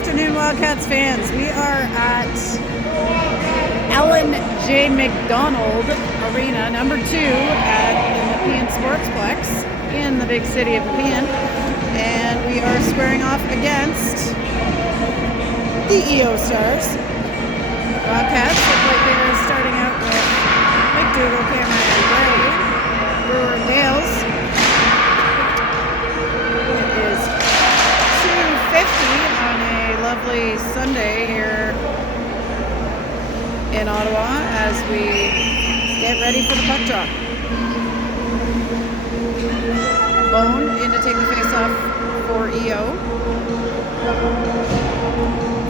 afternoon, Wildcats fans. We are at Ellen J. McDonald Arena, number 2 at the Nepean Sportsplex in the big city of Nepean. And we are squaring off against the EO Stars. Wildcats look like they're starting out with McDougall, Cameron, and Gray. Brewer and Dales. It is 2:50 on a lovely Sunday here in Ottawa as we get ready for the puck drop. Bone in to take the face-off for EO.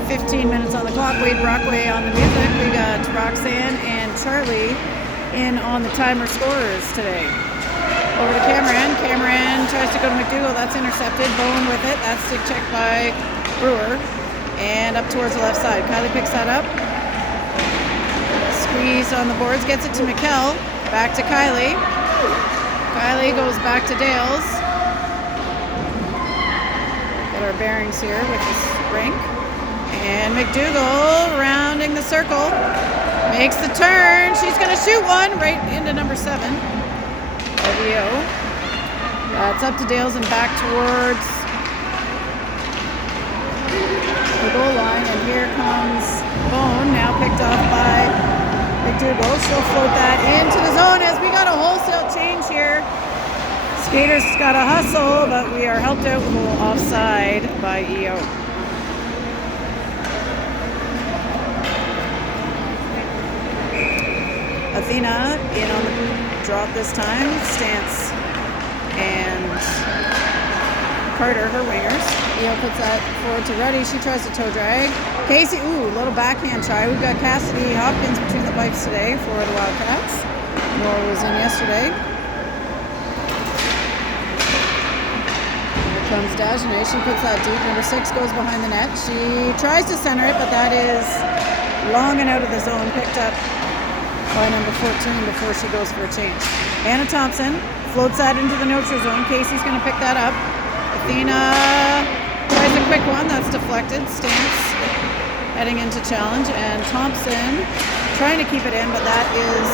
15 minutes on the clock. Wade Brockway on the music. We got Roxanne and Charlie in on the timer scorers today. Over to Cameron. Cameron tries to go to McDougall. That's intercepted. Bone with it. That's stick check by Brewer. And up towards the left side. Kylie picks that up. Squeezed on the boards. Gets it to Mikkel. Back to Kylie. Kylie goes back to Dales. Get our bearings here with this rink. And McDougall rounding the circle. Makes the turn. She's going to shoot one right into number 7 of EO. That's up to Dales and back towards the goal line. And here comes Bone, now picked off by McDougall. She'll float that into the zone as we got a wholesale change here. Skaters got a hustle, but we are helped out with a little offside by EO. Athena in on the drop this time. Stance and Carter, her wingers. EO puts that forward to Ruddy. She tries to toe drag. Casey, little backhand try. We've got Cassidy Hopkins between the pipes today for the Wildcats. Nora was in yesterday. Here comes Dagenet. She puts that deep. Number 6 goes behind the net. She tries to center it, but that is long and out of the zone. Picked up by number 14 before she goes for a change. Anna Thompson floats that into the neutral zone. Casey's going to pick that up. Athena tries a quick one. That's deflected. Stance heading into challenge. And Thompson trying to keep it in, but that is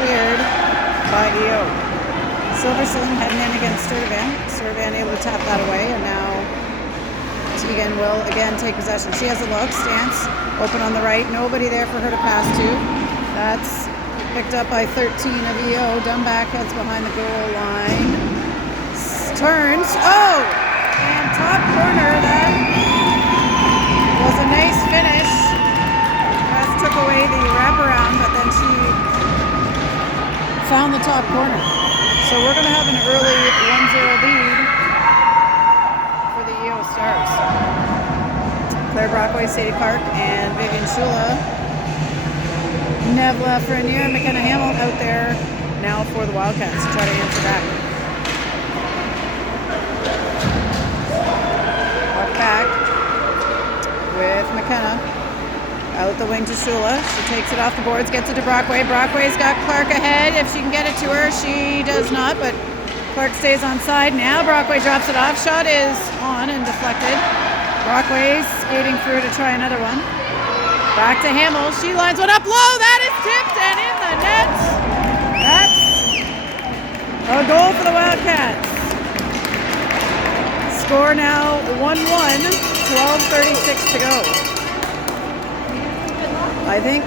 cleared by EO. Silverson heading in against Sturtevant. Sturtevant able to tap that away. And now Tegan will again take possession. She has a look. Stance open on the right. Nobody there for her to pass to. That's picked up by 13 of EO. Dumback heads behind the goal line. Turns. And top corner. That was a nice finish. West took away the wraparound, but then she found the top corner. So we're going to have an early 1-0 lead for the EO Stars. Claire Brockway, Sadie Park, and Vivian Shula. Nev Lafreniere, McKenna Hamill out there now for the Wildcats to try to answer back. Walk back with McKenna. Out the wing to Shula. She takes it off the boards, gets it to Brockway. Brockway's got Clark ahead. If she can get it to her, she does not, but Clark stays on side. Now Brockway drops it off. Shot is on and deflected. Brockway's skating through to try another one. Back to Hamill. She lines one up low. That is tipped and in the net. That's a goal for the Wildcats. Score now 1-1. 12:36 to go. I think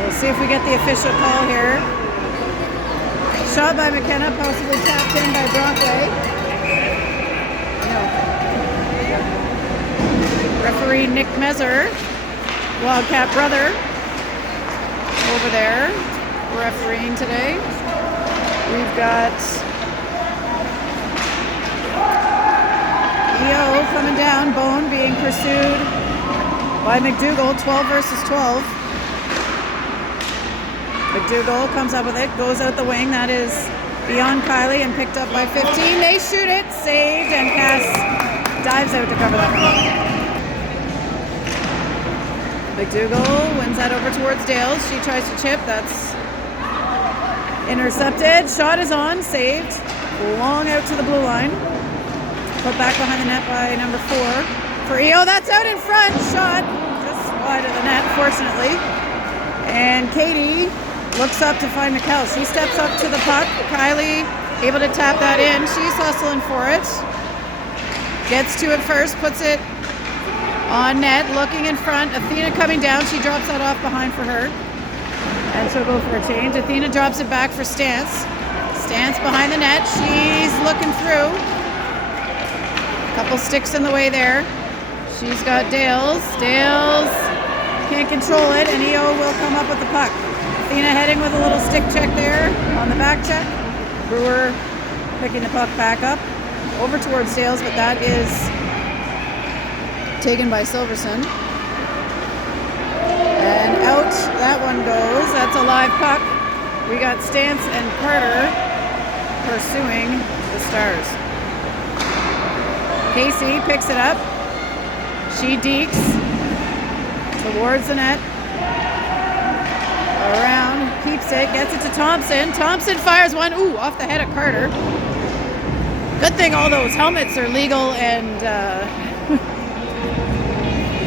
we'll see if we get the official call here. Shot by McKenna, possibly tapped in by Brockway. Referee Nick Mezer, Wildcat brother, over there refereeing today. We've got EO coming down, Bone being pursued by McDougall, 12 versus 12. McDougall comes up with it, goes out the wing. That is beyond Kylie and picked up by 15. They shoot it, saved, and Cass dives out to cover that one. McDougall wins that over towards Dales. She tries to chip. That's intercepted. Shot is on. Saved. Long out to the blue line. Put back behind the net by number 4 for EO. That's out in front. Shot just wide of the net, fortunately. And Katie looks up to find McKell. She steps up to the puck. Kylie able to tap that in. She's hustling for it. Gets to it first, puts it on net, looking in front. Athena coming down. She drops that off behind for her. And she'll go for a change. Athena drops it back for Stance. Stance behind the net. She's looking through. Couple sticks in the way there. She's got Dales. Dales can't control it, and EO will come up with the puck. Athena heading with a little stick check there on the back check. Brewer picking the puck back up over towards Dales, but that is taken by Silverson. And out that one goes. That's a live puck. We got Stance and Carter pursuing the Stars. Casey picks it up. She dekes towards the net. Around, keeps it, gets it to Thompson. Thompson fires one, off the head of Carter. Good thing all those helmets are legal and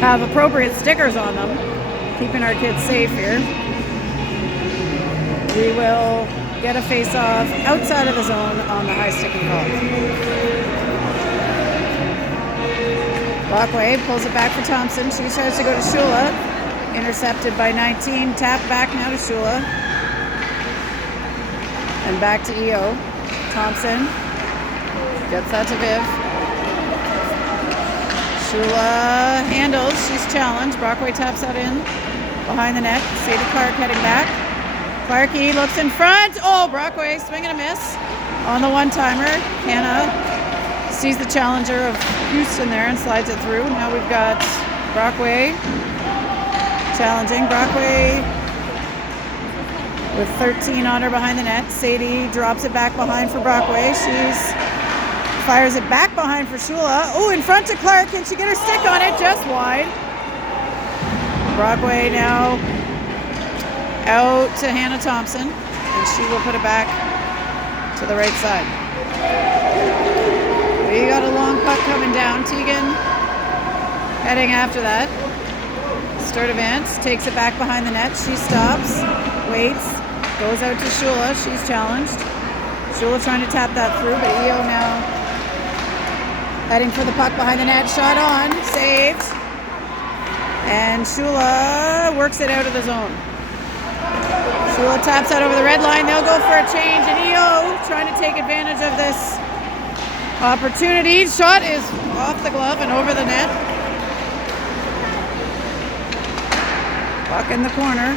have appropriate stickers on them, keeping our kids safe here. We will get a face-off outside of the zone on the high stick and call. Brockway pulls it back for Thompson. She tries to go to Shula. Intercepted by 19. Tap back now to Shula. And back to EO. Thompson gets that to Viv. Shula handles. She's challenged. Brockway taps that in behind the net. Sadie Clark heading back. Clarkey looks in front. Brockway swing and a miss on the one-timer. Hannah sees the challenger of Houston there and slides it through. Now we've got Brockway challenging. Brockway with 13 on her behind the net. Sadie drops it back behind for Brockway. She's fires it back behind for Shula. In front to Clark. Can she get her stick on it? Just wide. Brockway now out to Hannah Thompson, and she will put it back to the right side. We got a long puck coming down. Tegan heading after that. Sturdivant takes it back behind the net. She stops, waits, goes out to Shula. She's challenged. Shula trying to tap that through, but EO now heading for the puck behind the net. Shot on, saved. And Shula works it out of the zone. Shula taps that over the red line. They'll go for a change, and EO trying to take advantage of this opportunity. Shot is off the glove and over the net. Puck in the corner.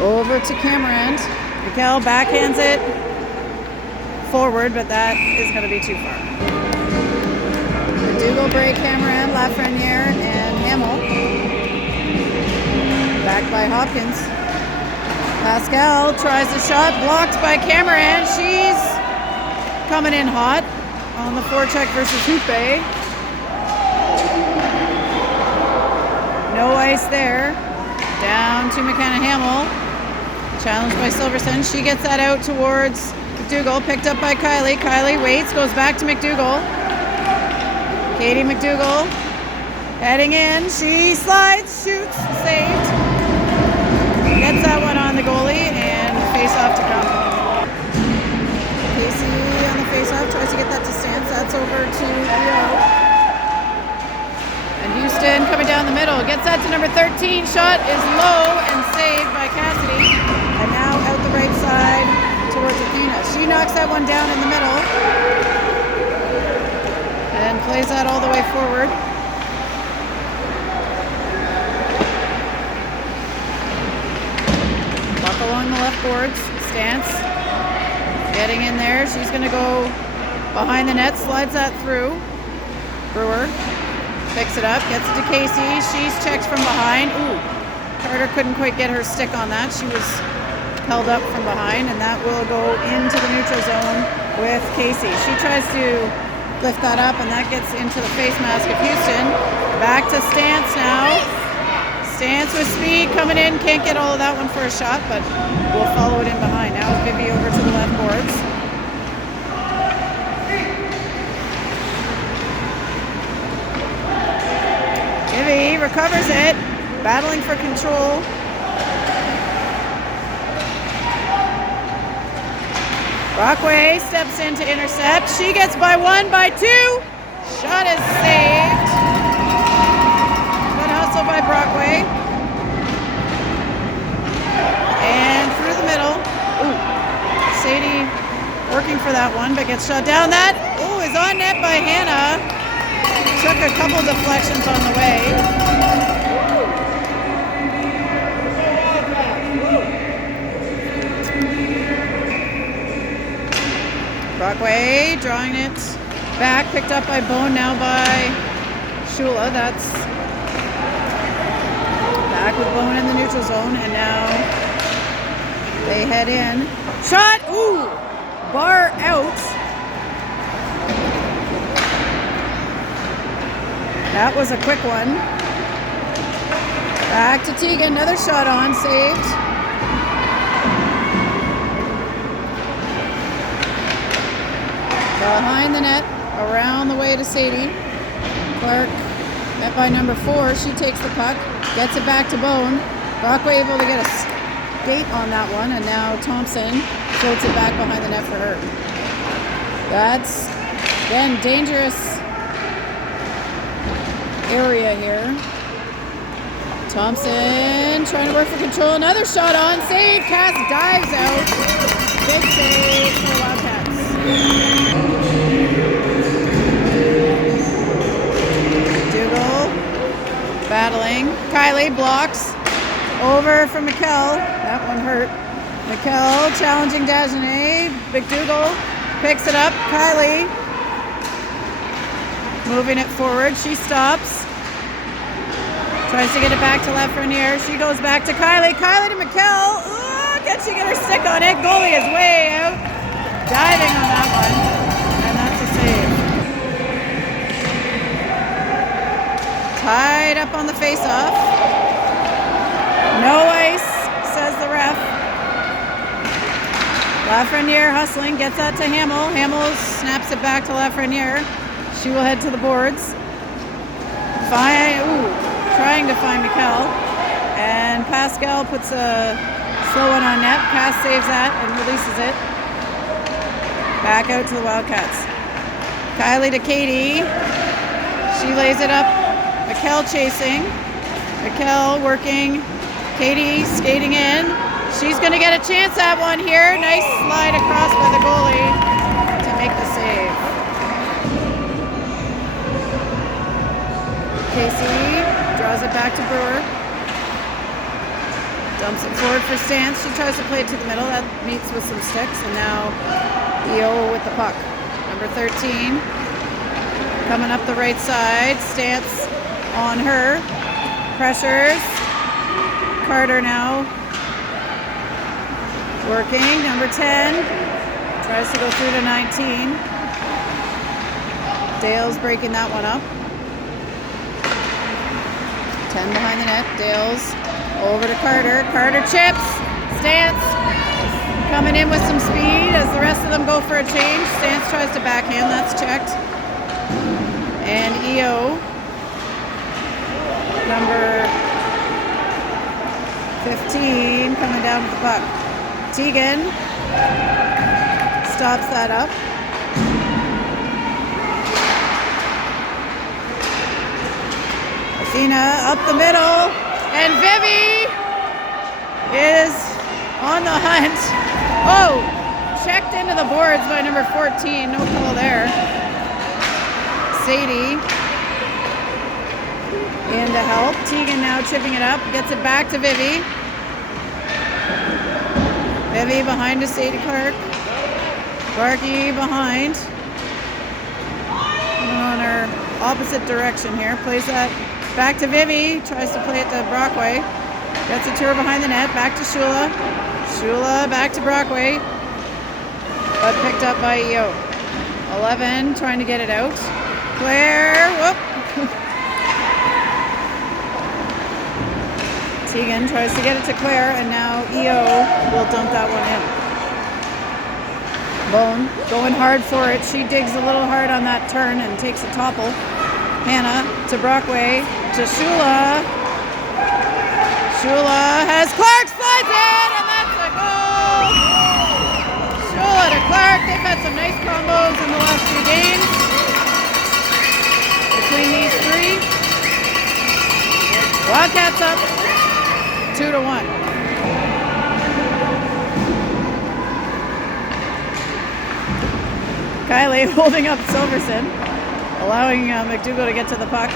Over to Cameron. Mikkel backhands it forward, but that is going to be too far. McDougall, Bray, Cameron, Lafreniere, and Hamill. Back by Hopkins. Pascal tries the shot, blocked by Cameron. She's coming in hot on the forecheck versus Hoope. No ice there. Down to McKenna Hamill. Challenged by Silverson. She gets that out towards McDougall. Picked up by Kylie. Kylie waits, goes back to McDougall. Katie McDougall heading in. She slides, shoots, saved. Gets that one on the goalie and face off to come. Casey on the face off tries to get that to Stance. That's over to EO. And Houston coming down the middle. Gets that to number 13. Shot is low and saved by Cassidy. And now out the right side towards Athena. She knocks that one down in the middle. And plays that all the way forward. Puck along the left boards. Stance getting in there. She's going to go behind the net. Slides that through. Brewer picks it up. Gets it to Casey. She's checked from behind. Carter couldn't quite get her stick on that. She was held up from behind, and that will go into the neutral zone with Casey. She tries to lift that up, and that gets into the face mask of Houston. Back to Stance now. Stance with speed coming in. Can't get all of that one for a shot, but we'll follow it in behind. Now Vivi over to the left board. recovers it, battling for control. Brockway steps in to intercept. She gets by 1, by 2. Shot is saved. Good hustle by Brockway. And through the middle. Ooh, Sadie working for that one, but gets shot down. That, is on net by Hannah. Took a couple deflections on the way. Brockway drawing it back, picked up by Bone, now by Shula. That's back with Bone in the neutral zone, and now they head in. Shot! Ooh! Bar out. That was a quick one. Back to Tegan, another shot on, saved. Behind the net, around the way to Sadie. Clark met by number 4. She takes the puck, gets it back to Bone. Brockway able to get a skate on that one, and now Thompson floats it back behind the net for her. That's, again, dangerous area here. Thompson trying to work for control. Another shot on, save. Cass dives out. Big save for the Wildcats. Dougal battling. Kylie blocks. Over from Mikkel. That one hurt. Mikkel challenging Dagenet. Big Dougal picks it up. Kylie moving it forward. She stops. Tries to get it back to Lafreniere. She goes back to Kylie. Kylie to Mikkel. Ooh, can she get her stick on it? Goalie is way out. Diving on that one. And that's a save. Tied up on the face-off. No ice, says the ref. Lafreniere hustling, gets that to Hamill. Hamill snaps it back to Lafreniere. She will head to the boards. Trying to find Mikkel. And Pascal puts a slow one on net. Cass saves that and releases it. Back out to the Wildcats. Kylie to Katie. She lays it up. Mikkel chasing. Mikkel working. Katie skating in. She's going to get a chance at one here. Nice slide across by the goalie to make the save. Casey draws it back to Brewer. Dumps it forward for Stance. She tries to play it to the middle. That meets with some sticks. And now EO with the puck. Number 13. Coming up the right side. Stance on her. Pressures. Carter now working. Number 10. Tries to go through to 19. Dale's breaking that one up. 10 behind the net. Dale's over to Carter. Carter chips. Stance coming in with some speed as the rest of them go for a change. Stance tries to backhand. That's checked. And EO, number 15, coming down with the puck. Tegan stops that up. Athena up the middle, and Vivi is on the hunt. Oh, checked into the boards by number 14. No call there. Sadie in to help. Tegan now chipping it up, gets it back to Vivi. Vivi behind to Sadie Clark. Clarky behind. On her opposite direction here. Plays that back to Vivi. Tries to play it to Brockway. Gets it to her behind the net. Back to Shula. Shula back to Brockway. But picked up by EO. 11 trying to get it out. Claire. Whoop. Tegan tries to get it to Claire, and now EO will dump that one in. Bone going hard for it. She digs a little hard on that turn and takes a topple. Hannah to Brockway to Shula. Shula has Clark, slides in, and that's a goal! Shula to Clark. They've had some nice combos in the last few games between these three. Wildcats up 2-1. Kylie holding up Silverson, allowing McDougall to get to the puck.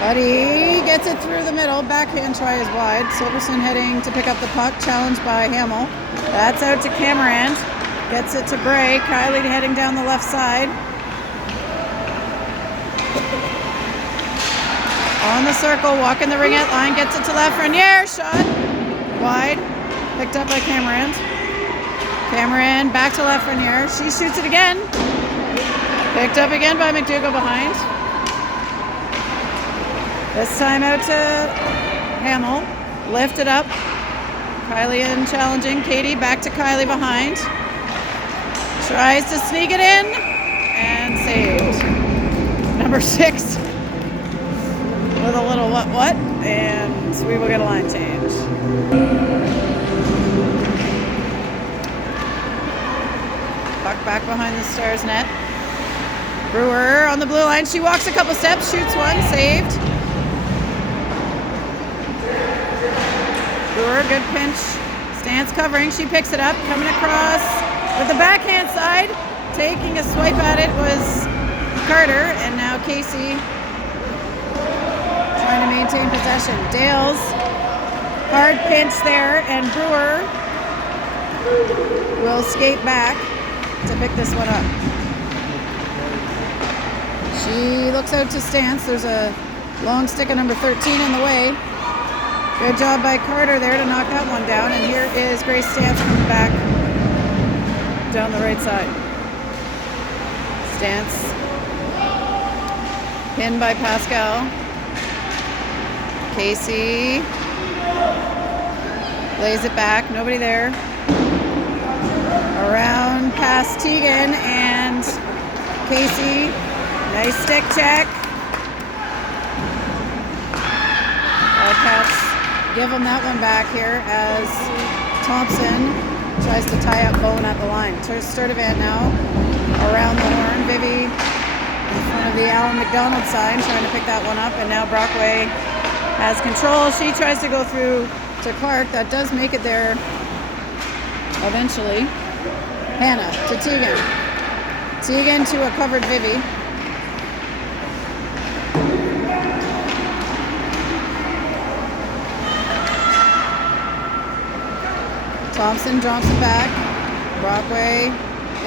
But he gets it through the middle. Backhand try is wide. Silverson heading to pick up the puck, challenged by Hamill. That's out to Camerand. Gets it to Bray. Kylie heading down the left side. On the circle, walking the ringette line, gets it to Lafreniere. Shot wide, picked up by Camerand. Camerand back to Lafreniere. She shoots it again. Picked up again by McDougall behind. This time out to Hamill. Lifted up. Kylie in challenging. Katie back to Kylie behind. Tries to sneak it in and saved. Number 6 with a little what, and we will get a line change. Puck back behind the Stars net. Brewer on the blue line. She walks a couple steps, shoots one, saved. Brewer, good pinch. Stance covering. She picks it up, coming across with the backhand side. Taking a swipe at it was Carter, and now Casey trying to maintain possession. Dales, hard pinch there, and Brewer will skate back to pick this one up. She looks out to Stance. There's a long stick of number 13 in the way. Good job by Carter there to knock that one down. And here is Grace Stance coming back down the right side. Stance pinned by Pascal. Casey lays it back. Nobody there. Around past Tegan and Casey. Nice stick check. Wildcats give them that one back here as Thompson tries to tie up Bowen at the line. Sturdivant now around the horn. Vivi in front of the Alan McDonald sign trying to pick that one up, and now Brockway has control. She tries to go through to Clark. That does make it there eventually. Hannah to Tegan. Tegan to a covered Vivi. Thompson drops it back. Brockway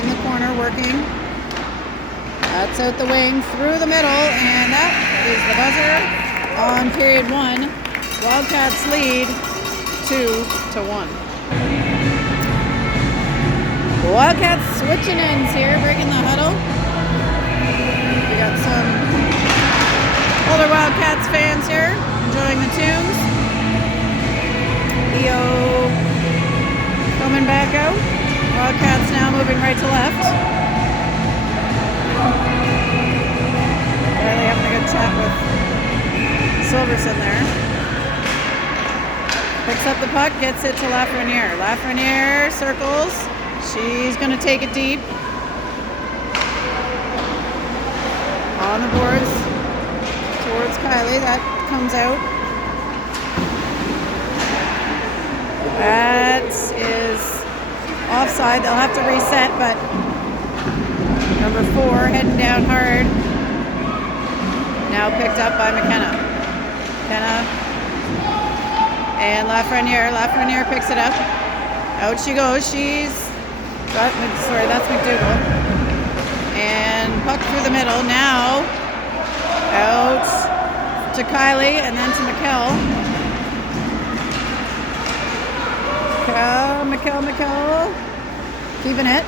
in the corner working. That's out the wing through the middle, and that is the buzzer on period 1. Wildcats lead 2-1. The Wildcats switching ends here, breaking the huddle. We got some older Wildcats fans here enjoying the tunes. EO coming back out. Wildcats now moving right to left. Really having a good chat with Silverson there. Picks up the puck, gets it to Lafreniere. Lafreniere circles. She's going to take it deep. On the boards towards Kylie. That comes out. That is offside. They'll have to reset, but number 4 heading down hard. Now picked up by McKenna. McKenna and Lafreniere. Lafreniere picks it up. Out she goes. That's McDougall. And puck through the middle. Now out to Kylie and then to McKell. McKell, keeping it.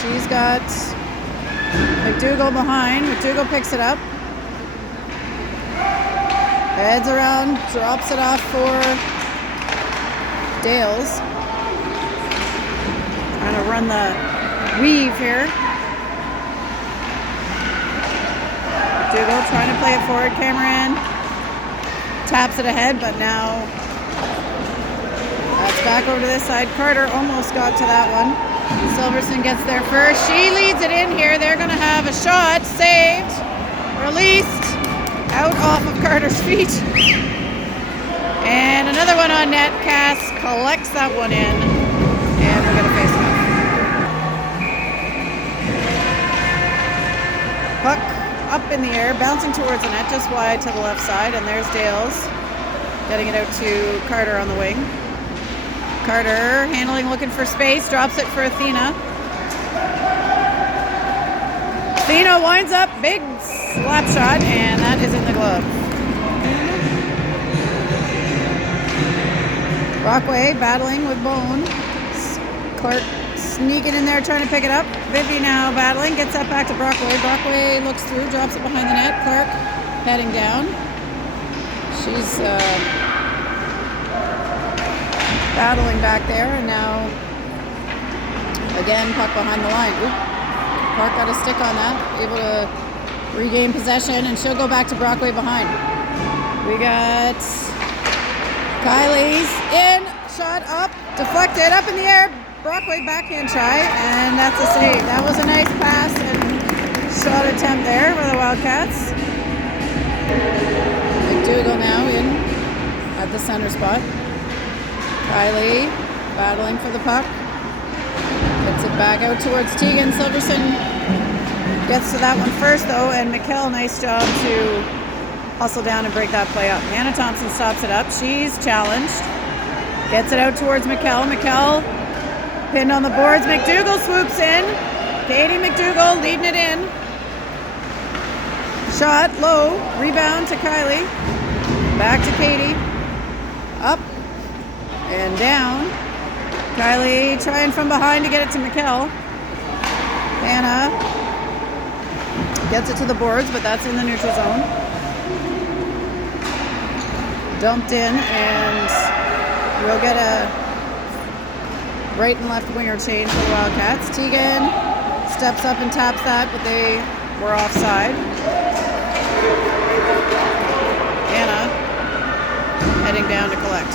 She's got McDougall behind. McDougall picks it up. Heads around, drops it off for Dales. Trying to run the weave here. Dougal trying to play it forward. Cameron taps it ahead, but now that's back over to this side. Carter almost got to that one. Silverson gets there first. She leads it in here. They're going to have a shot. Saved. Released. Out off of Carter's feet. And another one on net. Cass collects that one in. And we're going to face it off. Puck up in the air, bouncing towards the net, just wide to the left side. And there's Dales getting it out to Carter on the wing. Carter handling, looking for space, drops it for Athena. Athena winds up, big slap shot, and that is in the glove. Brockway battling with Bone. Clark sneaking in there, trying to pick it up. Vivi now battling, gets that back to Brockway. Brockway looks through, drops it behind the net. Clark heading down. She's battling back there, and now again puck behind the line. Oop. Clark got a stick on that, able to regain possession, and she'll go back to Brockway behind. We got Kylie's in, shot up, deflected, up in the air. Brockway backhand try, and that's a save. That was a nice pass and shot attempt there for the Wildcats. McDougall now in at the center spot. Kylie battling for the puck. Gets it back out towards Tegan. Silverson gets to that one first though, and Mikkel, nice job to hustle down and break that play up. Hannah Thompson stops it up. She's challenged. Gets it out towards Mikkel. Mikkel pinned on the boards. McDougall swoops in. Katie McDougall leading it in. Shot low. Rebound to Kylie. Back to Katie. Up and down. Kylie trying from behind to get it to Mikkel. Hannah gets it to the boards, but that's in the neutral zone. Dumped in, and we'll get a right and left winger change for the Wildcats. Tegan steps up and taps that, but they were offside. Anna heading down to collect.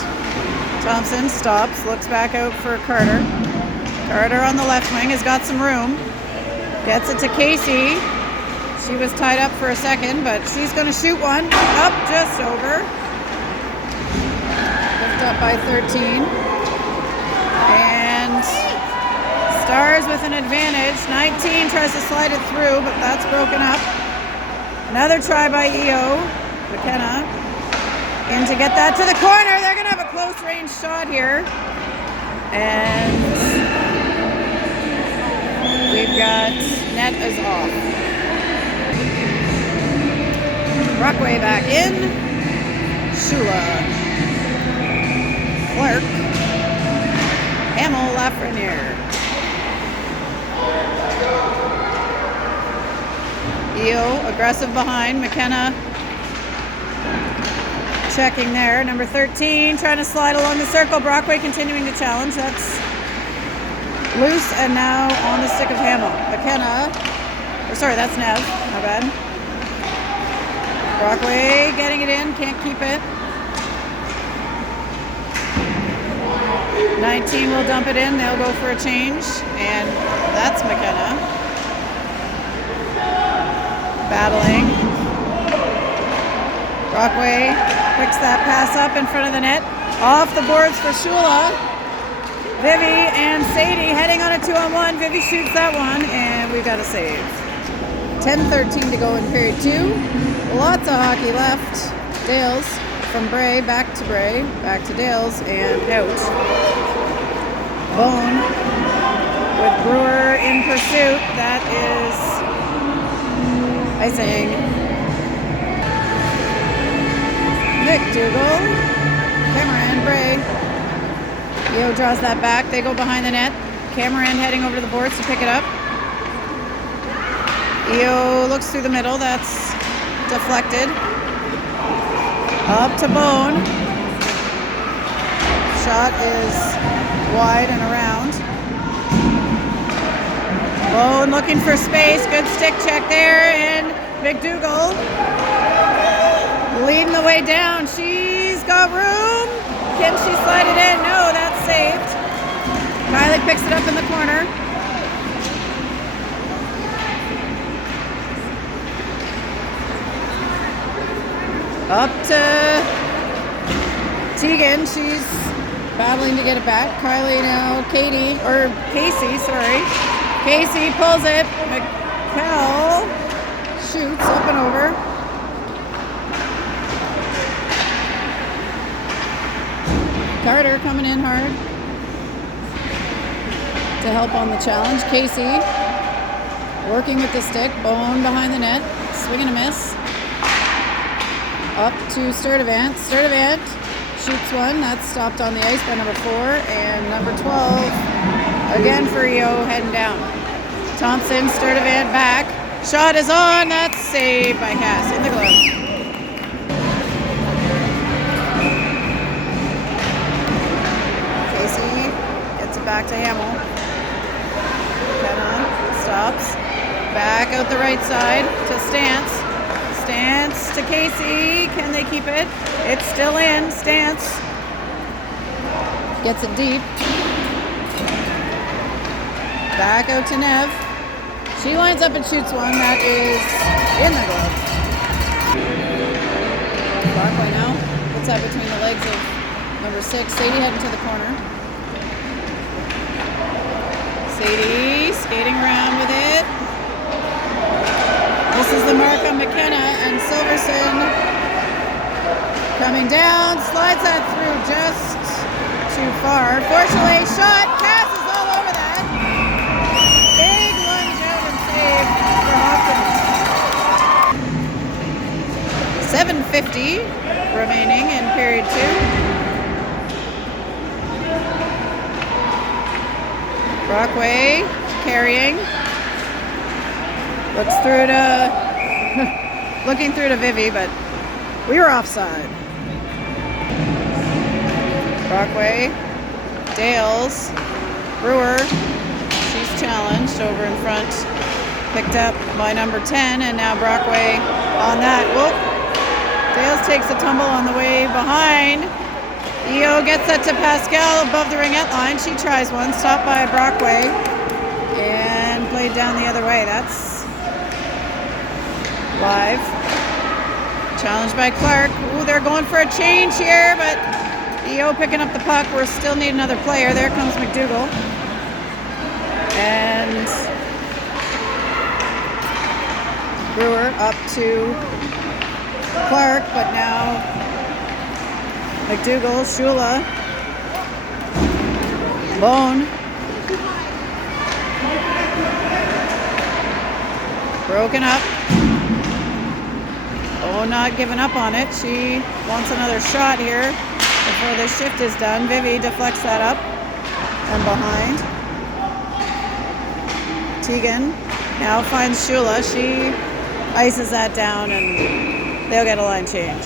Thompson stops, looks back out for Carter. Carter on the left wing has got some room. Gets it to Casey. She was tied up for a second, but she's going to shoot one. Up just over. Lift up by 13. And Stars with an advantage. 19 tries to slide it through, but that's broken up. Another try by EO. McKenna in to get that to the corner. They're going to have a close range shot here. And we've got net is off. Brockway back in. Shula. Clark. Hamill Lafreniere. EO aggressive behind. McKenna checking there. Number 13 trying to slide along the circle. Brockway continuing to challenge. That's loose and now on the stick of Hamill. McKenna, or sorry, that's Nev. My bad. Brockway getting it in. Can't keep it. 19 will dump it in. They'll go for a change. And that's McKenna. Battling. Brockway picks that pass up in front of the net. Off the boards for Shula. Vivi and Sadie heading on a 2-on-1. Vivi shoots that one, and we've got a save. 10:13 to go in period 2. Lots of hockey left. Dales from Bray, back to Bray, back to Dales, and out. Bone with Brewer in pursuit. That is icing. McDougall, Cameron, Bray. EO draws that back. They go behind the net. Cameron heading over to the boards to pick it up. EO looks through the middle. That's deflected. Up to Bone. Shot is wide and around. Bone looking for space. Good stick check there. And McDougall leading the way down. She's got room. Can she slide it in? No, that's saved. Kylie picks it up in the corner. Up to Tegan. She's battling to get it back. Kylie now. Casey, sorry. Casey pulls it. McKell shoots up and over. Carter coming in hard to help on the challenge. Casey working with the stick. Bone behind the net. Swing and a miss. Up to Sturdivant. Sturdivant shoots one. That's stopped on the ice by number 4. And number 12 again for EO heading down. Thompson, Sturdivant back. Shot is on. That's saved by Cass in the glove. Casey gets it back to Hamill. McKenna stops. Back out the right side to Stance. Stance to Casey. Can they keep it? It's still in. Stance gets it deep. Back out to Nev. She lines up and shoots one. That is in the glove. Barclay now puts that between the legs of number 6. Sadie heading to the corner. Sadie skating around with it. This is the mark on McKenna, and Silverson coming down, slides that through just too far. Fortunately, shot. Cass is all over that. Big lunge out and save for Hopkins. 7:50 remaining in period 2. Brockway carrying. Looks through to, looking through to Vivi, but we were offside. Brockway, Dales, Brewer, she's challenged over in front, picked up by number 10, and now Brockway on that. Whoop. Dales takes a tumble on the way behind. EO gets that to Pascal above the ringette line. She tries one, stopped by Brockway, and played down the other way. That's live. Challenged by Clark. Ooh, they're going for a change here, but EO picking up the puck. We still need another player. There comes McDougall. And Brewer up to Clark, but now McDougall, Shula, Bone. Broken up. Oh, not giving up on it. She wants another shot here before the shift is done. Vivi deflects that up and behind. Tegan now finds Shula. She ices that down and they'll get a line change.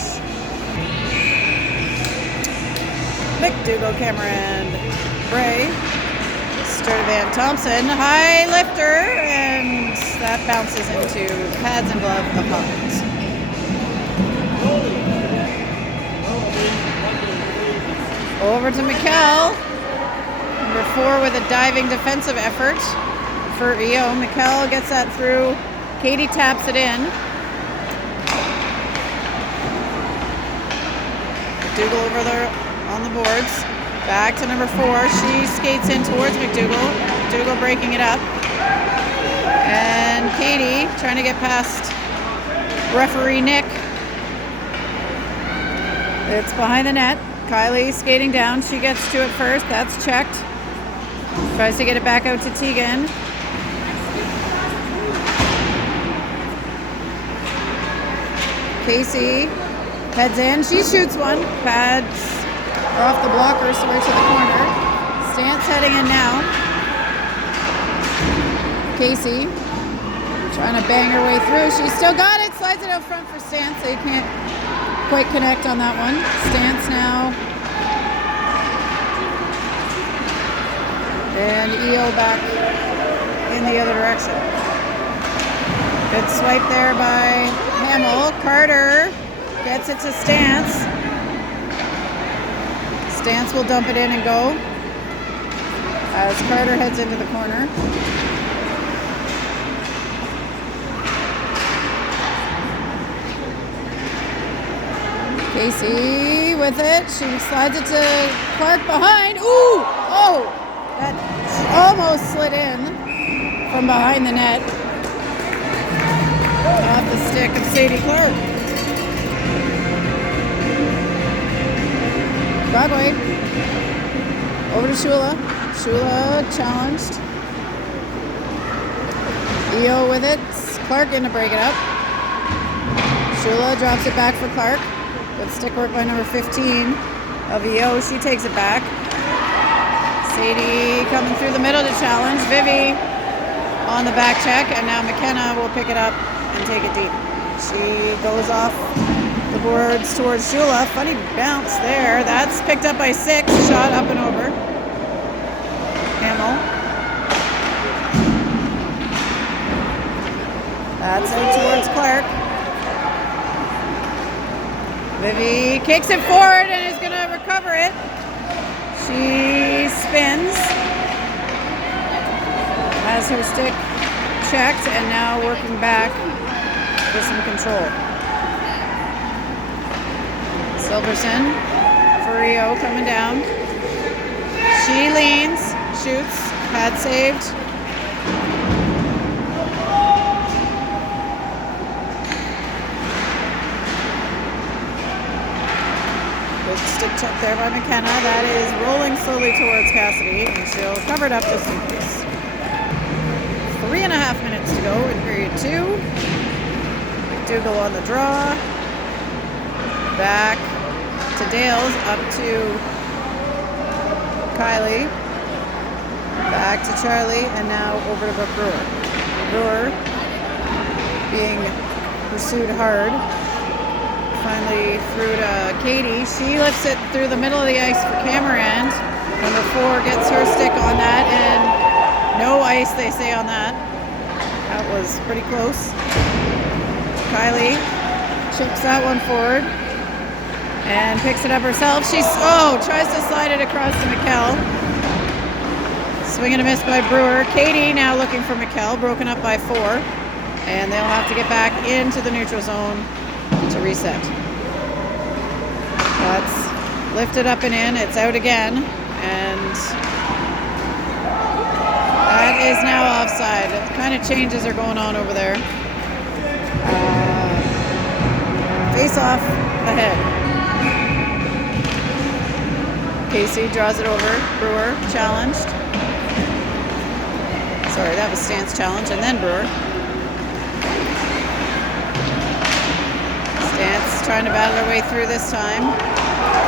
McDougall, Cameron, Bray, Sturdivant, Thompson, high lifter, and that bounces into pads and glove of Hopkins. Over to McKell, number 4 with a diving defensive effort for EO. McKell gets that through. Katie taps it in. McDougall over there on the boards. Back to number 4. She skates in towards McDougall. McDougall breaking it up. And Katie trying to get past referee Nick. It's behind the net. Kylie skating down. She gets to it first. That's checked. Tries to get it back out to Tegan. Casey heads in. She shoots one. Pads are off the blocker, so we're to the corner. Stance heading in now. Casey trying to bang her way through. She's still got it. Slides it out front for Stance. They can't quite connect on that one. Stance now. And EO back in the other direction. Good swipe there by Hamill. Carter gets it to Stance. Stance will dump it in and go as Carter heads into the corner. Casey with it. She slides it to Clark behind. Ooh! Oh! That almost slid in from behind the net. Off the stick of Sadie Clark. Broadway. Over to Shula. Shula challenged. EO with it. Clark in to break it up. Shula drops it back for Clark. Good stick work by number 15 of EO. She takes it back. Sadie coming through the middle to challenge. Vivi on the back check, and now McKenna will pick it up and take it deep. She goes off the boards towards Shula. Funny bounce there. That's picked up by 6. Shot up and over. Hamill. That's out towards Clark. Vivi kicks it forward and is going to recover it. She spins. Has her stick checked and now working back for some control. Silverson for EO coming down. She leans, shoots, pad saved. Good stick check there by McKenna. That is rolling slowly towards Cassidy, and she'll cover it up just in case. 3.5 minutes to go in period 2. McDougall on the draw. Back to Dales, up to Kylie. Back to Charlie, and now over to Brooke Brewer. Brewer being pursued hard. Finally through to Katie. She lifts it through the middle of the ice for Cameron. Number 4 gets her stick on that, and no ice, they say, on that. That was pretty close. Kylie chips that one forward and picks it up herself. She tries to slide it across to McKell. Swing and a miss by Brewer. Katie now looking for McKell, broken up by 4, and they'll have to get back into the neutral zone to reset. That's lifted up and in. It's out again, and that is now offside. Kind of changes are going on over there. Face off ahead. Casey draws it over. Brewer challenged. Sorry, that was Stance challenge, and then Brewer. Stance trying to battle her way through this time.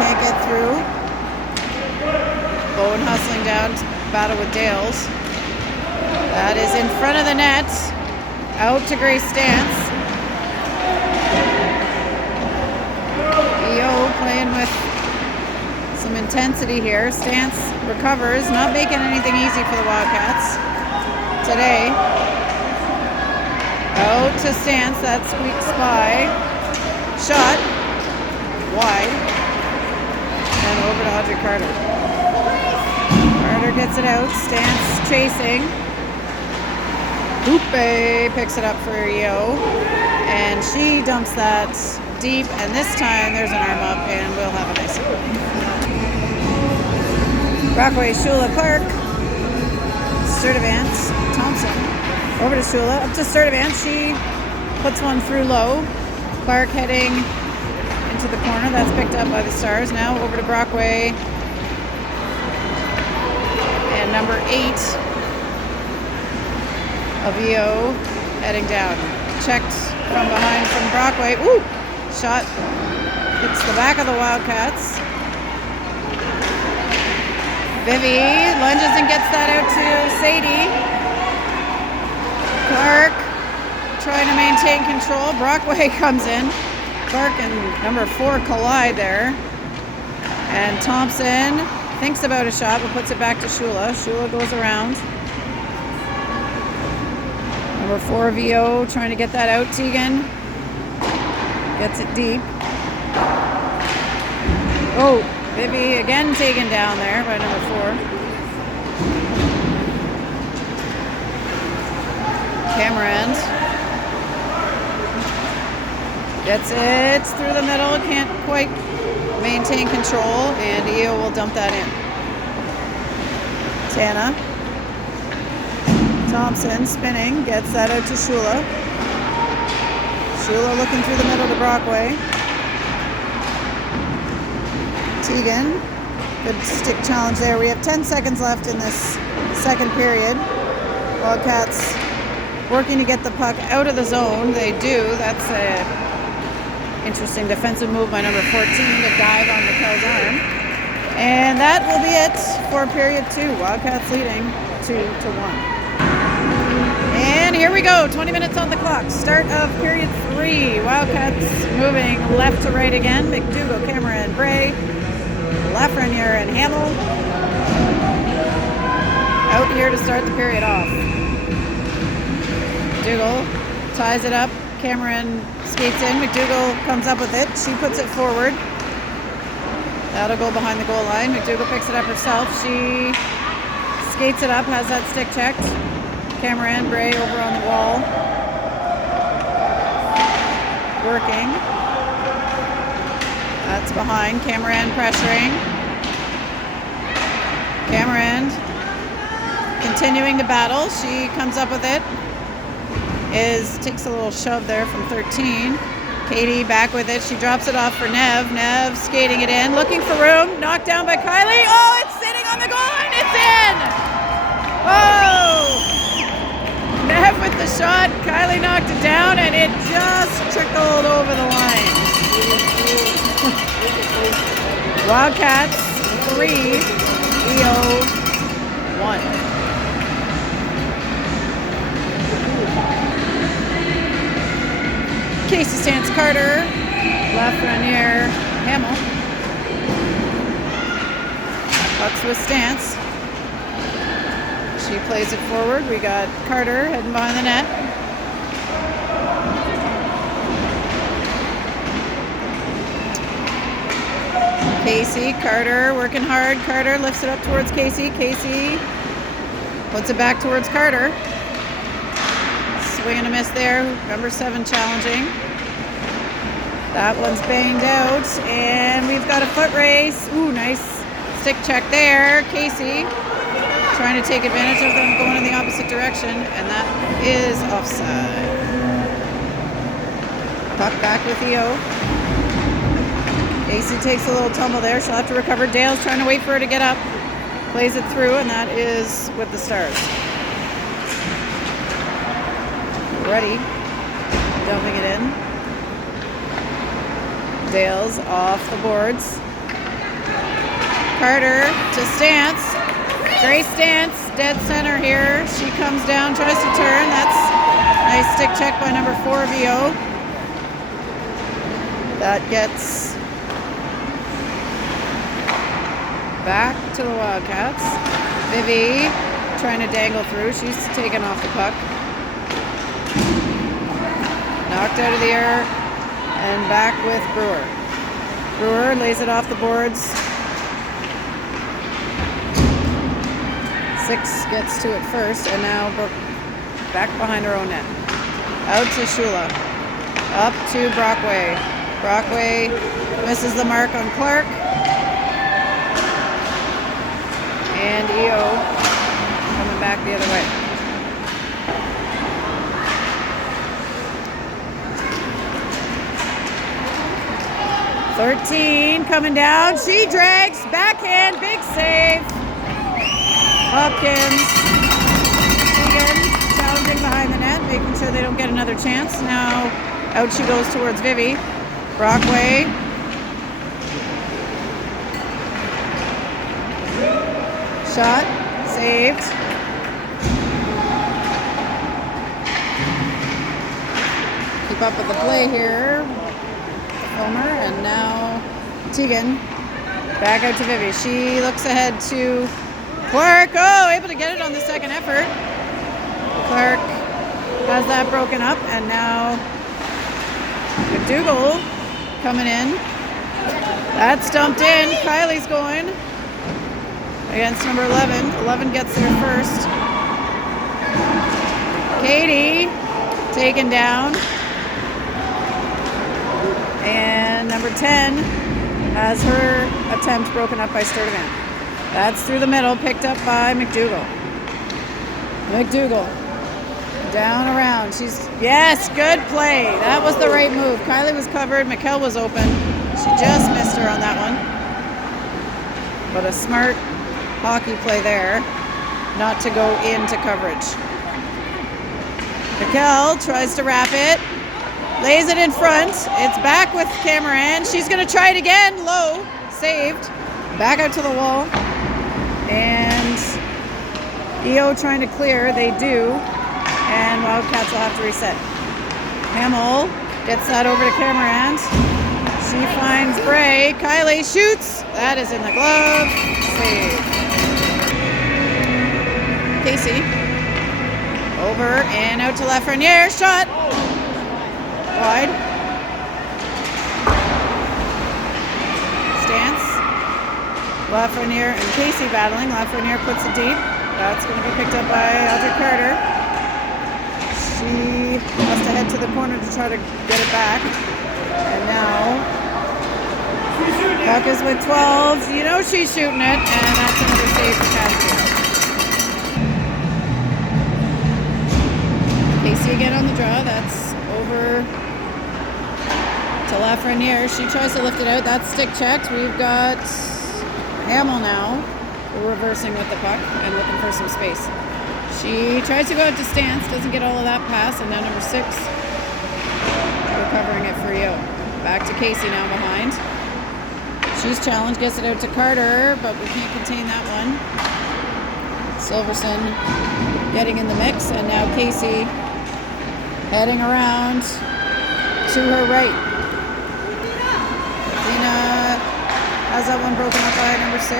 Can't get through. Bowen hustling down to battle with Dales. That is in front of the net. Out to Grace Stance. EO playing with some intensity here. Stance recovers, not making anything easy for the Wildcats today. Out to Stance. That squeaks by. Shot wide, and over to Audrey Carter. Carter gets it out. Stance chasing. Hoope picks it up for EO, and she dumps that deep, and this time there's an arm up, and we'll have a nice one. Brockway, Shula, Clark, Sturdivant, Thompson. Over to Shula, up to Sturdivant. She puts one through low. Clark heading into the corner. That's picked up by the Stars. Now over to Brockway. And number 8 of EO heading down. Checked from behind from Brockway. Ooh! Shot hits the back of the Wildcats. Vivi lunges and gets that out to Sadie. Clark trying to maintain control. Brockway comes in. Clark and number 4 collide there. And Thompson thinks about a shot, but puts it back to Shula. Shula goes around. Number 4 EO trying to get that out. Tegan gets it deep. Oh, Vivi again taken down there by number 4. Cameron gets it through the middle, can't quite maintain control, and EO will dump that in. Tana Thompson spinning, gets that out to Shula. Shula looking through the middle to Brockway. Tegan, good stick challenge there. We have 10 seconds left in this second period. Wildcats working to get the puck out of the zone. They do. That's a interesting defensive move by number 14 to dive on Mikkel's arm. And that will be it for period 2. Wildcats leading 2-1. And here we go. 20 minutes on the clock. Start of period 3. Wildcats moving left to right again. McDougall, Cameron, Bray, Lafreniere, and Hamill out here to start the period off. McDougall ties it up. Cameron skates in. McDougall comes up with it. She puts it forward. That'll go behind the goal line. McDougall picks it up herself. She skates it up, has that stick checked. Cameron, Bray over on the wall. Working. That's behind. Cameron pressuring. Cameron continuing to battle. She comes up with it. Takes a little shove there from 13. Katie back with it. She drops it off for Nev. Nev skating it in. Looking for room. Knocked down by Kylie. Oh, it's sitting on the goal line. It's in! Oh! Nev with the shot. Kylie knocked it down and it just trickled over the line. Wildcats 3, EO 1. Casey Stance Carter, Lafreniere, Hamill. Pucks with Stance. She plays it forward. We got Carter heading behind the net. Casey, Carter working hard. Carter lifts it up towards Casey. Casey puts it back towards Carter. Swing and a miss there. Number 7 challenging. That one's banged out. And we've got a foot race. Ooh, nice stick check there. Casey trying to take advantage of them going in the opposite direction. And that is offside. Puck back with EO. Casey takes a little tumble there. She'll have to recover. Dale's trying to wait for her to get up. Plays it through, and that is with the Stars. Ready, dumping it in. Dale's off the boards. Carter to Stance. Great Stance, dead center here. She comes down, tries to turn. That's a nice stick check by number 4 EO. That gets back to the Wildcats. Vivi trying to dangle through. She's taken off the puck. Knocked out of the air and back with Brewer. Brewer lays it off the boards. 6 gets to it first, and now back behind her own net. Out to Shula. Up to Brockway. Brockway misses the mark on Clark. And EO coming back the other way. "13 coming down. She drags. Backhand. Big save. Hopkins. Again, challenging behind the net, making sure they don't get another chance. Now out she goes towards Vivi. Brockway. Shot. Saved. Keep up with the play here. Homer, and now Tegan back out to Vivi. She looks ahead to Clark. Oh, able to get it on the second effort. Clark has that broken up, and now McDougall coming in. That's dumped in. Kylie's going against number 11. 11 gets there first. Katie taken down. And number 10 has her attempt broken up by Sturdivant. That's through the middle, picked up by McDougall. McDougall down around. Yes, good play. That was the right move. Kylie was covered. Mikkel was open. She just missed her on that one. But a smart hockey play there, not to go into coverage. Mikkel tries to wrap it. Lays it in front. It's back with Cameron. She's going to try it again. Low. Saved. Back out to the wall. And EO trying to clear. They do. And Wildcats will have to reset. Hamill gets that over to Cameron. She finds Bray. Kylie shoots. That is in the glove. Save. Casey. Over and out to Lafreniere. Shot. Wide. Stance. Lafreniere and Casey battling. Lafreniere puts it deep. That's going to be picked up by Audrey Carter. She has to head to the corner to try to get it back. And now puck is with 12. You know she's shooting it, and that's another save for Cassie. Casey again on the draw. That's over to Lafreniere. She tries to lift it out. That's stick checked. We've got Hamill now. We're reversing with the puck and looking for some space. She tries to go out to Stance. Doesn't get all of that pass. And now number 6 recovering it for EO. Back to Casey now behind. She's challenged. Gets it out to Carter, but we can't contain that one. Silverson getting in the mix. And now Casey heading around to her right. Athena has that one broken up by number 6.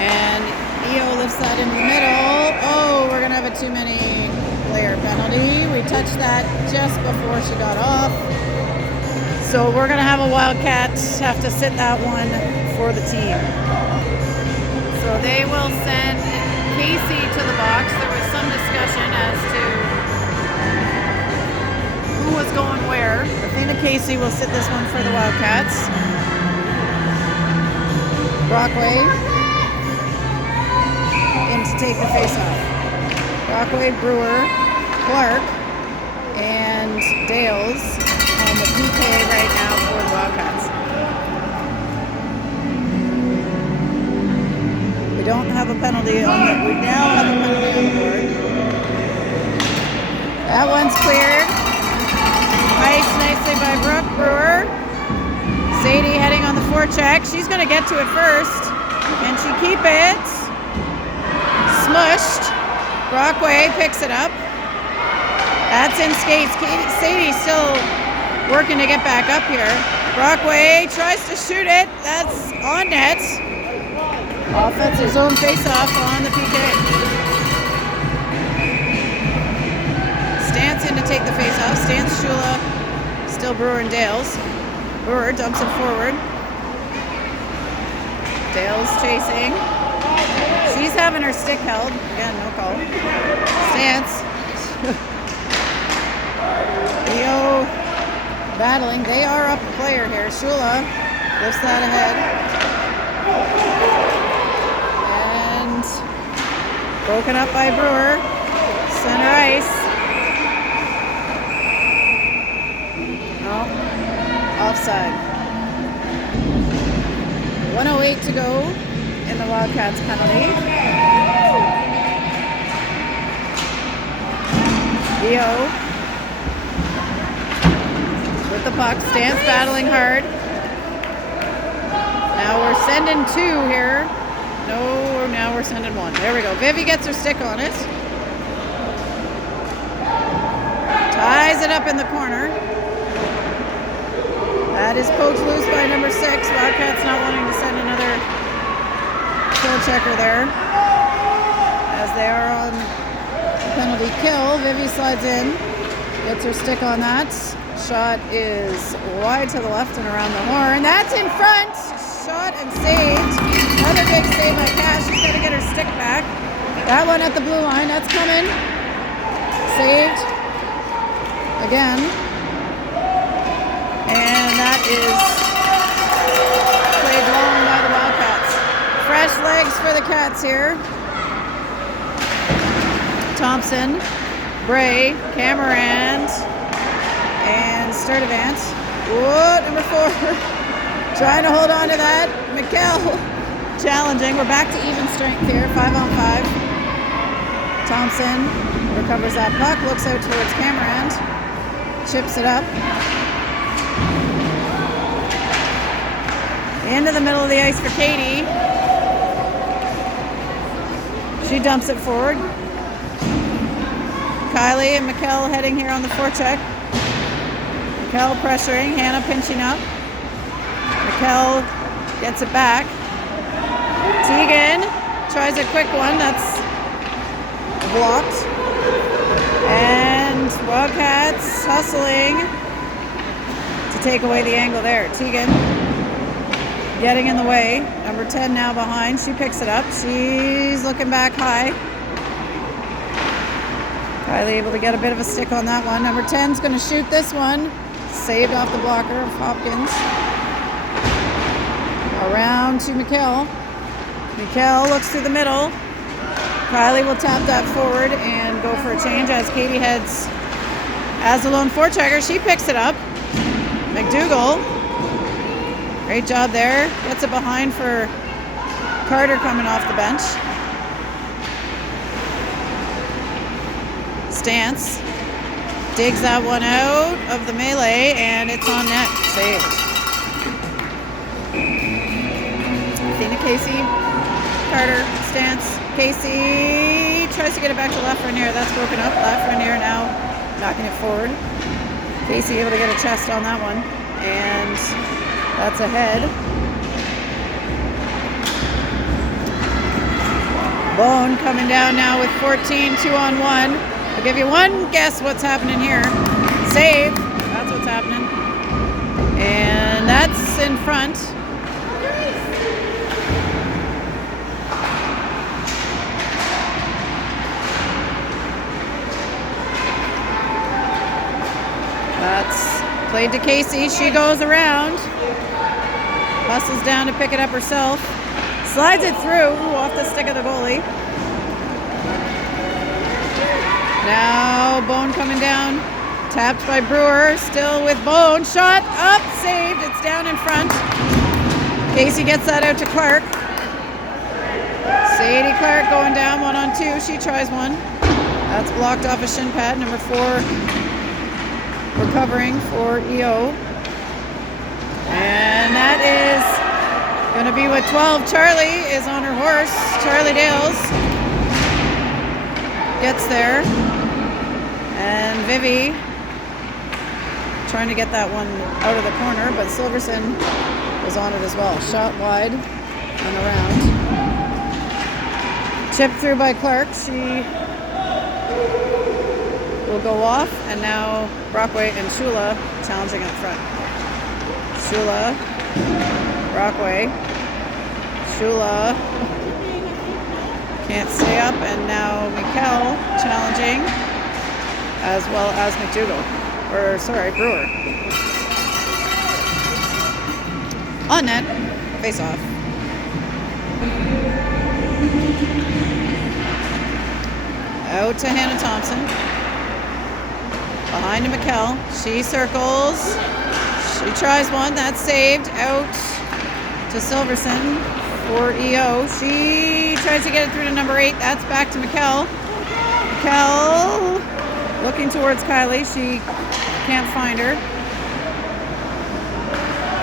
And EO lifts that into the middle. Oh, we're going to have a too many player penalty. We touched that just before she got off. So we're going to have a Wildcat have to sit that one for the team. So they will send Casey to the box. There was some discussion as to who was going where. Athena Casey will sit this one for the Wildcats. Brockway in to take the face-off. Brockway, Brewer, Clark, and Dales on the PK right now for the Wildcats. We don't have a penalty on the. We now have a penalty on the board. That one's cleared. Iced nicely by Brooke. Brewer. Sadie heading on the forecheck. She's going to get to it first. Can she keep it? Smushed. Brockway picks it up. That's in skates. Sadie still working to get back up here. Brockway tries to shoot it. That's on net. Offensive zone face-off on the PK. Stance in to take the face-off. Stance, Shula, still Brewer and Dales. Brewer dumps it forward. Dales chasing. She's having her stick held. Again, no call. Stance. EO battling. They are up a player here. Shula lifts that ahead. And broken up by Brewer. Center ice. No. Offside. 1:08 to go in the Wildcats penalty. EO with the puck. Stance battling hard. Now we're sending 2 here. No, now we're sending 1. There we go. Vivi gets her stick on it. Ties it up in the corner. That is poked loose by number 6. Wildcats not wanting to send another kill checker there, as they are on penalty kill. Vivi slides in, gets her stick on that. Shot is wide to the left and around the horn. That's in front. Shot and saved. Another big save by Cash. She's got to get her stick back. That one at the blue line. That's coming. Saved. Again. And that is played long by the Wildcats. Fresh legs for the Cats here. Thompson, Bray, Camerand, and Sturdivant. Whoa, number 4. Trying to hold on to that. Mikkel challenging. We're back to even strength here. 5-on-5. Thompson recovers that puck. Looks out towards Camerand. Chips it up. Into the middle of the ice for Katie. She dumps it forward. Kylie and Mikkel heading here on the forecheck. Mikkel pressuring, Hannah pinching up. Mikkel gets it back. Tegan tries a quick one, that's blocked. And Wildcats hustling to take away the angle there. Tegan getting in the way. Number 10 now behind, she picks it up. She's looking back high. Kylie able to get a bit of a stick on that one. Number 10's going to shoot this one. Saved off the blocker of Hopkins. Around to Mikkel. Mikkel looks through the middle. Kylie will tap that forward and go for a change as Katie heads as the lone forechecker. She picks it up. McDougall. Great job there. Gets it behind for Carter coming off the bench. Stance digs that one out of the melee and it's on net. Saved. Athena Casey, Carter, Stance, Casey tries to get it back to Lafreniere. That's broken up. Lafreniere now knocking it forward. Casey able to get a chest on that one and that's ahead. Bone coming down now with 14, 2-on-1. I'll give you one guess what's happening here. Save. That's what's happening. And that's in front. That's played to Casey. She goes around. Hustles down to pick it up herself. Slides it through. Ooh, off the stick of the goalie. Now Bone coming down, tapped by Brewer, still with Bone, shot up, saved, it's down in front. Casey gets that out to Clark. Sadie Clark going down 1-on-2, she tries one. That's blocked off a shin pad, number 4 recovering for EO. And that is going to be with 12. Charlie is on her horse, Charlie Dales. Gets there. And Vivi trying to get that one out of the corner, but Silverson was on it as well. Shot wide and around. Chipped through by Clark. She will go off, and now Brockway and Shula challenging in front. Shula, Brockway, Shula can't stay up, and now Mikkel challenging, as well as McDougall, or sorry, Brewer. On net, face off. Out to Hannah Thompson. Behind to Mikkel. She circles. She tries one, that's saved. Out to Silverson for EO. She tries to get it through to number 8. That's back to Mikkel. Mikkel looking towards Kylie. She can't find her.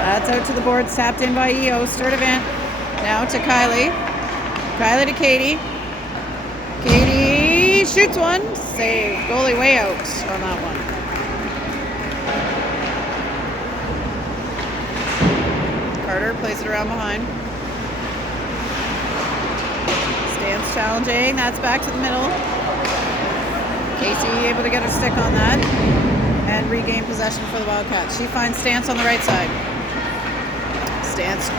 That's out to the boards, tapped in by EO. Sturdivant now to Kylie. Kylie to Katie. Katie shoots one. Save. Goalie way out on that one. Carter plays it around behind. Stands challenging. That's back to the middle. Casey able to get her stick on that and regain possession for the Wildcats. She finds Stance on the right side. Stance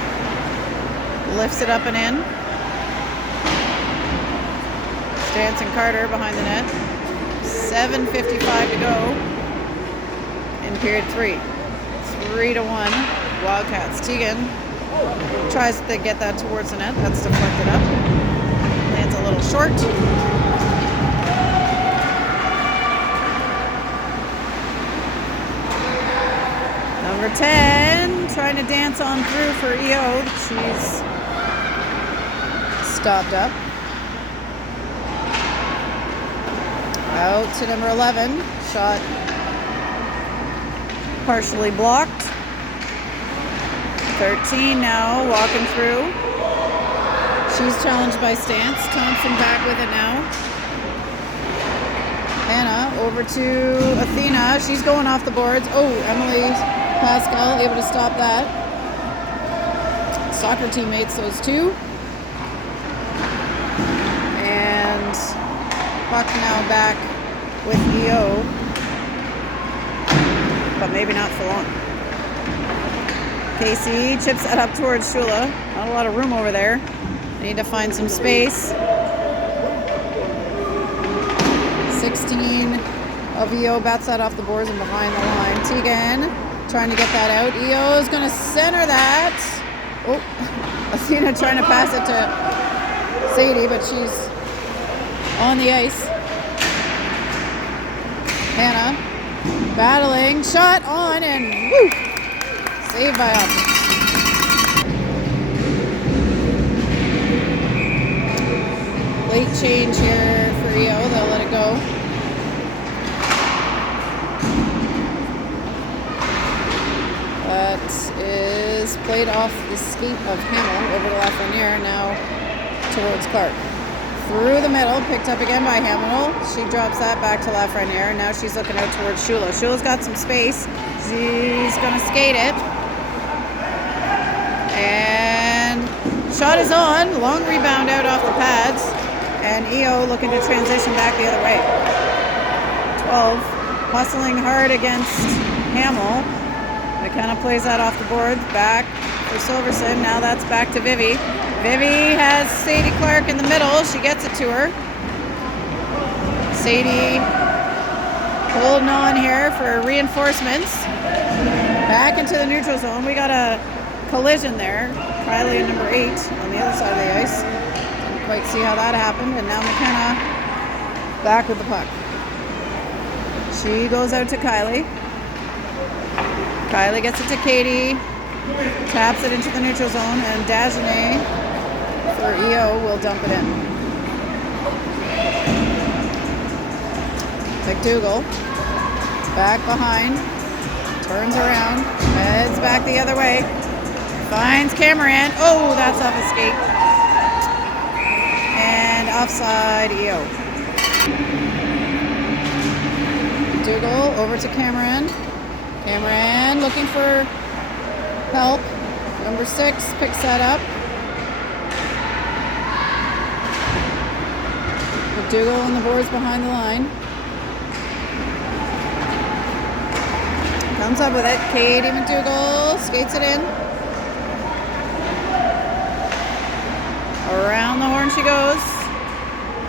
lifts it up and in. Stance and Carter behind the net. 7:55 to go in period 3. 3-1 Wildcats. Tegan tries to get that towards the net. That's deflected up. Lands a little short. Number 10 trying to dance on through for EO. She's stopped up. Out to number 11. Shot partially blocked. 13 now, walking through. She's challenged by Stance. Thompson back with it now. Hannah over to Athena. She's going off the boards. Oh, Emily Pascal able to stop that. Soccer teammates, those two. And puck now back with EO. But maybe not for long. Casey chips that up towards Shula. Not a lot of room over there. Need to find some space. 16 of EO bats that off the boards and behind the line. Tegan trying to get that out. EO is going to center that. Oh, Athena trying to pass it to Sadie, but she's on the ice. Hannah battling, shot on, and woo! Saved by option. Late change here for EO. They'll let it go. That is played off the skate of Hamill over to Lafreniere, now towards Clark. Through the middle, picked up again by Hamill. She drops that back to Lafreniere. Now she's looking out towards Shula. Shula's got some space. She's going to skate it. And shot is on. Long rebound out off the pads. And EO looking to transition back the other way. 12. Hustling hard against Hamill. McKenna plays that off the board. Back for Silverson. Now that's back to Vivi. Vivi has Sadie Clark in the middle. She gets it to her. Sadie holding on here for reinforcements. Back into the neutral zone. We got a collision there. Kylie and number 8 on the other side of the ice. Didn't quite see how that happened. And now McKenna back with the puck. She goes out to Kylie. Kylie gets it to Katie. Taps it into the neutral zone. And Dagenet for EO will dump it in. McDougall back behind, turns around, heads back the other way, finds Cameron. Oh, that's off his skate. And offside EO. McDougall over to Cameron. Cameron looking for help. Number 6 picks that up. McDougall on the boards behind the line. Comes up with it. Katie McDougall skates it in. Around the horn she goes.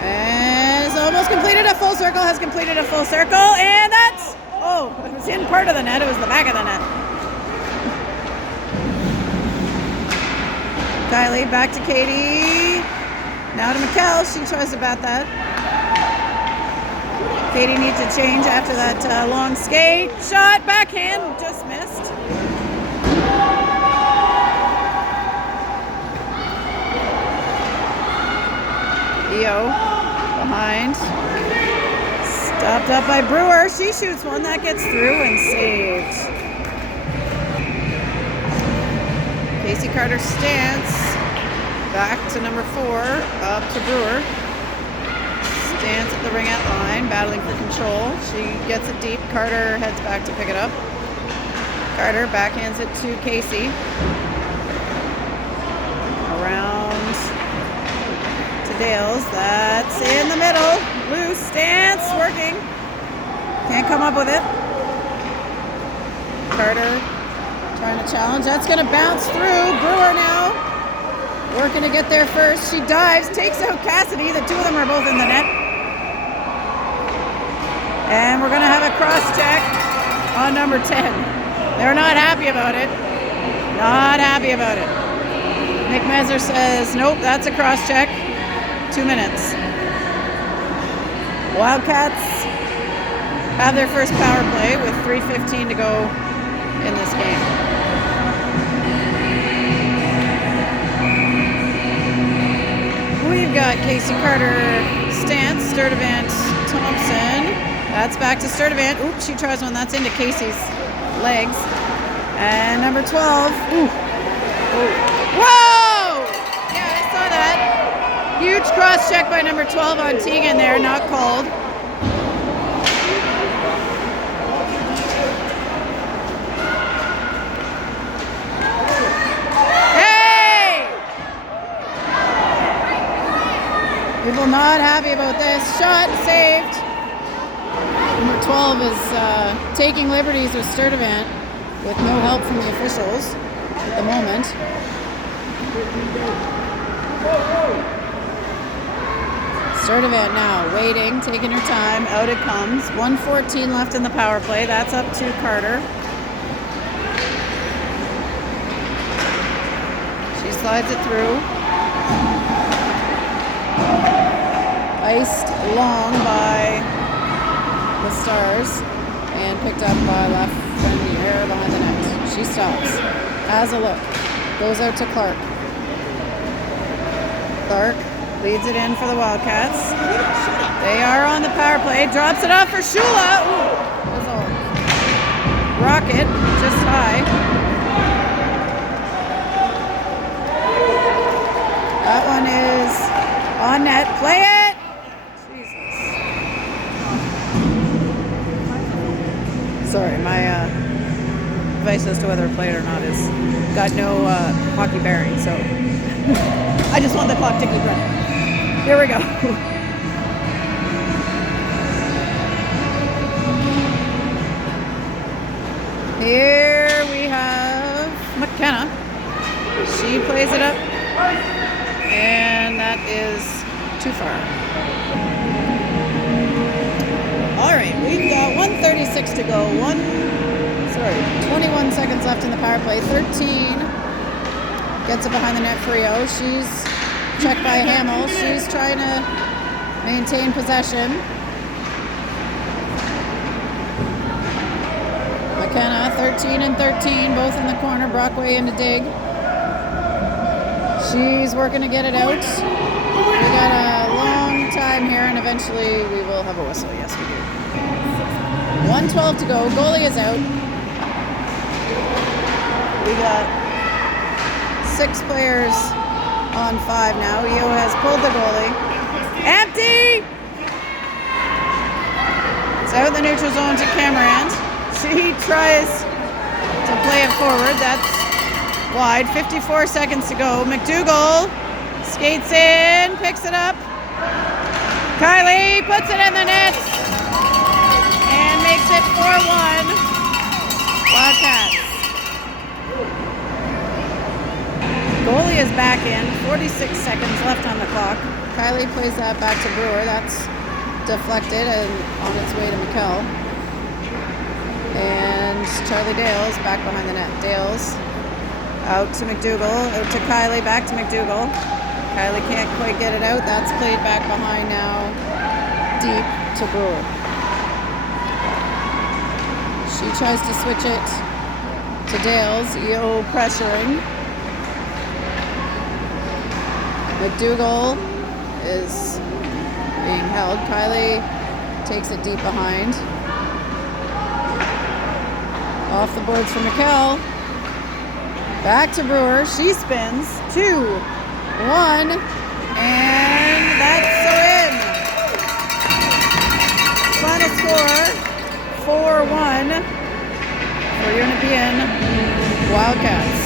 And it's almost completed a full circle. Has completed a full circle. And that's... Oh, it was in part of the net. It was the back of the net. Kylie back to Katie. Now to McKell. She tries to bat that. Katie needs to change after that long skate. Shot, backhand, just missed. EO behind. Stopped up by Brewer. She shoots one that gets through and saved. Casey Carter Stance back to number 4, up to Brewer. Stance at the ring-out line, battling for control. She gets it deep. Carter heads back to pick it up. Carter backhands it to Casey. Around to Dales. That's in the middle. Loose stance, working. Can't come up with it. Carter trying to challenge. That's going to bounce through. Brewer now working to get there first. She dives, takes out Cassidy. The two of them are both in the net. And we're going to have a cross check on number 10. They're not happy about it. Not happy about it. Nick Messer says, nope, that's a cross check. 2 minutes. Wildcats have their first power play with 3:15 to go in this game. We've got Casey Carter, Stance, Sturdivant, Thompson. That's back to Sturdivant. Oops, she tries one. That's into Casey's legs. And number 12. Ooh. Whoa! Yeah, I saw that. Huge cross check by number 12 on Tegan there, not called. Hey! People not happy about this. Shot saved. Number 12 is taking liberties with Sturdivant with no help from the officials at the moment. Sturdivant now waiting, taking her time. Out it comes. 1:14 left in the power play. That's up to Carter. She slides it through. Iced long by the Stars and picked up by left friendly air behind the net. She stops. Has a look. Goes out to Clark. Clark leads it in for the Wildcats. They are on the power play. Drops it off for Shula. Ooh, that's all. Rocket, just high. That one is on net. Play it! Jesus. Sorry, my advice as to whether I play it or not is got no hockey bearing, so I just want the clock ticking right. Here we go. Here we have McKenna. She plays it up, and that is too far. All right, we've got 1:36 to go. 21 seconds left in the power play. 13 gets it behind the net for EO. She's checked by Hamill. She's trying to maintain possession. McKenna, 13 and 13, both in the corner. Brockway into dig. She's working to get it out. We got a long time here, and eventually we will have a whistle. Yes, we do. 1:12 to go. Goalie is out. We got 6 players on 5 now. EO has pulled the goalie. Empty! It's out in the neutral zone to Cameron. She tries to play it forward. That's wide. 54 seconds to go. McDougall skates in, picks it up. Kylie puts it in the net and makes it 4-1. Wildcats. Goalie is back in. 46 seconds left on the clock. Kylie plays that back to Brewer. That's deflected and on its way to McKell. And Charlie Dales back behind the net. Dales out to McDougall. Out to Kylie. Back to McDougall. Kylie can't quite get it out. That's played back behind now. Deep to Brewer. She tries to switch it to Dales. EO pressuring. McDougall is being held. Kylie takes it deep behind. Off the boards for McKell. Back to Brewer. She spins. 2-1. And that's a win. Final score 4-1 for your Nepean Wildcats.